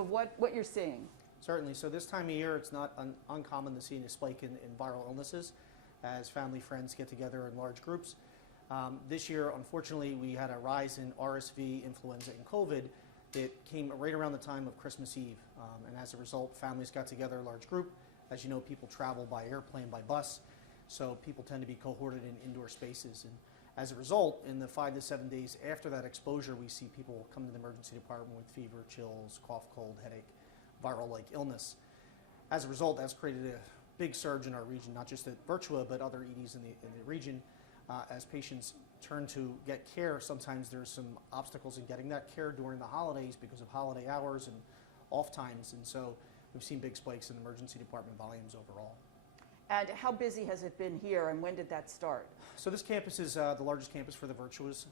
of what you're seeing. Certainly. So this time of year, it's not uncommon to see a spike in viral illnesses as family, friends get together in large groups. This year, unfortunately, we had a rise in RSV, influenza, and COVID. It came right around the time of Christmas Eve. And as a result, families got together, a large group. As you know, people travel by airplane, by bus. So people tend to be cohorted in indoor spaces. And as a result, in the 5 to 7 days after that exposure, we see people come to the emergency department with fever, chills, cough, cold, headache, viral-like illness. As a result, that's created a big surge in our region, not just at Virtua, but other EDs in the region. As patients turn to get care, sometimes there's some obstacles in getting that care during the holidays because of holiday hours and off times. And so we've seen big spikes in emergency department volumes overall. And how busy has it been here, and when did that start? So this campus is the largest campus for the Virtuas,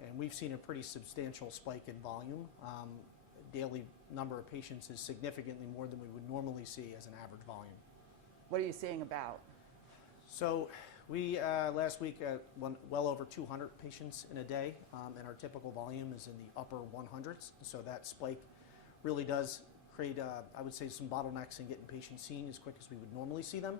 and we've seen a pretty substantial spike in volume. Daily number of patients is significantly more than we would normally see as an average volume. What are you seeing about? So we last week went well over 200 patients in a day, and our typical volume is in the upper 100s. So that spike really does create, I would say, some bottlenecks in getting patients seen as quick as we would normally see them.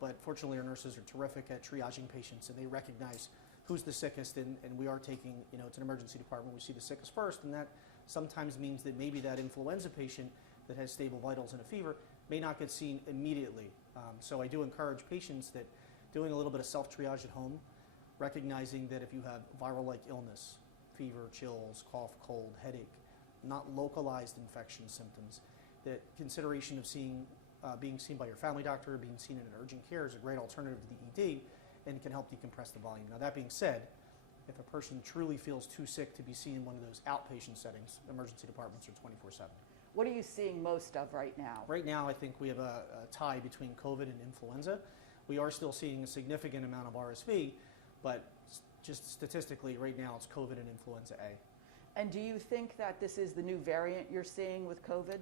But fortunately, our nurses are terrific at triaging patients, and they recognize who's the sickest, and we are taking, it's an emergency department, we see the sickest first, and that sometimes means that maybe that influenza patient that has stable vitals and a fever may not get seen immediately. So I do encourage patients that doing a little bit of self-triage at home, recognizing that if you have viral-like illness, fever, chills, cough, cold, headache, not localized infection symptoms, that consideration of being seen by your family doctor, being seen in an urgent care is a great alternative to the ED and can help decompress the volume. Now that being said, if a person truly feels too sick to be seen in one of those outpatient settings, emergency departments are 24/7. What are you seeing most of right now? Right now, I think we have a tie between COVID and influenza. We are still seeing a significant amount of RSV, but just statistically, right now, it's COVID and influenza A. And do you think that this is the new variant you're seeing with COVID?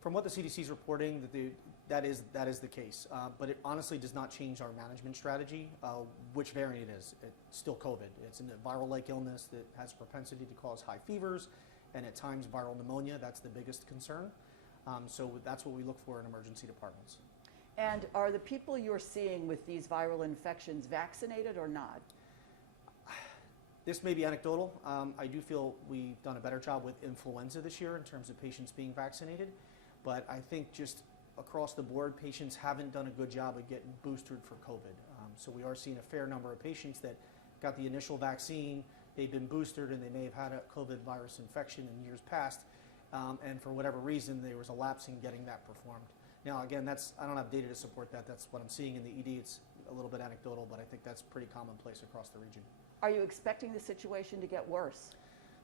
From what the CDC is reporting, that is the case. But it honestly does not change our management strategy, which variant it is. It's still COVID. It's a viral-like illness that has a propensity to cause high fevers, and at times viral pneumonia. That's the biggest concern. So that's what we look for in emergency departments. And are the people you're seeing with these viral infections vaccinated or not? This may be anecdotal. I do feel we've done a better job with influenza this year in terms of patients being vaccinated. But I think just across the board, patients haven't done a good job of getting boosted for COVID. So we are seeing a fair number of patients that got the initial vaccine, they've been boosted, and they may have had a COVID virus infection in years past. And for whatever reason, there was a lapse in getting that performed. Now, again, I don't have data to support that. That's what I'm seeing in the ED. It's a little bit anecdotal, but I think that's pretty commonplace across the region. Are you expecting the situation to get worse?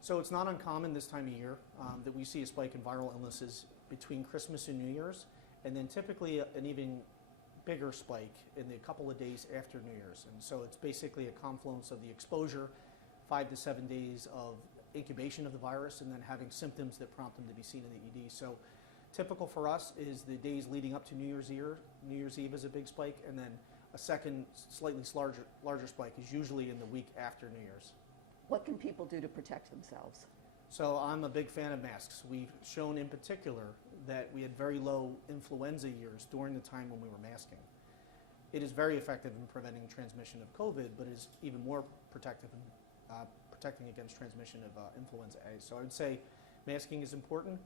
So it's not uncommon this time of year that we see a spike in viral illnesses between Christmas and New Year's, and then typically an even bigger spike in the couple of days after New Year's. And so it's basically a confluence of the exposure, 5 to 7 days of incubation of the virus, and then having symptoms that prompt them to be seen in the ED. So typical for us is the days leading up to New Year's Eve is a big spike, and then a second, slightly larger spike is usually in the week after New Year's. What can people do to protect themselves? So I'm a big fan of masks. We've shown in particular that we had very low influenza years during the time when we were masking. It is very effective in preventing transmission of COVID, but it is even more protective in protecting against transmission of influenza A. So I would say masking is important.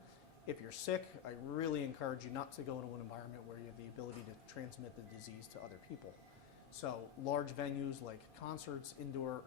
If you're sick, I really encourage you not to go into an environment where you have the ability to transmit the disease to other people. So large venues like concerts, indoor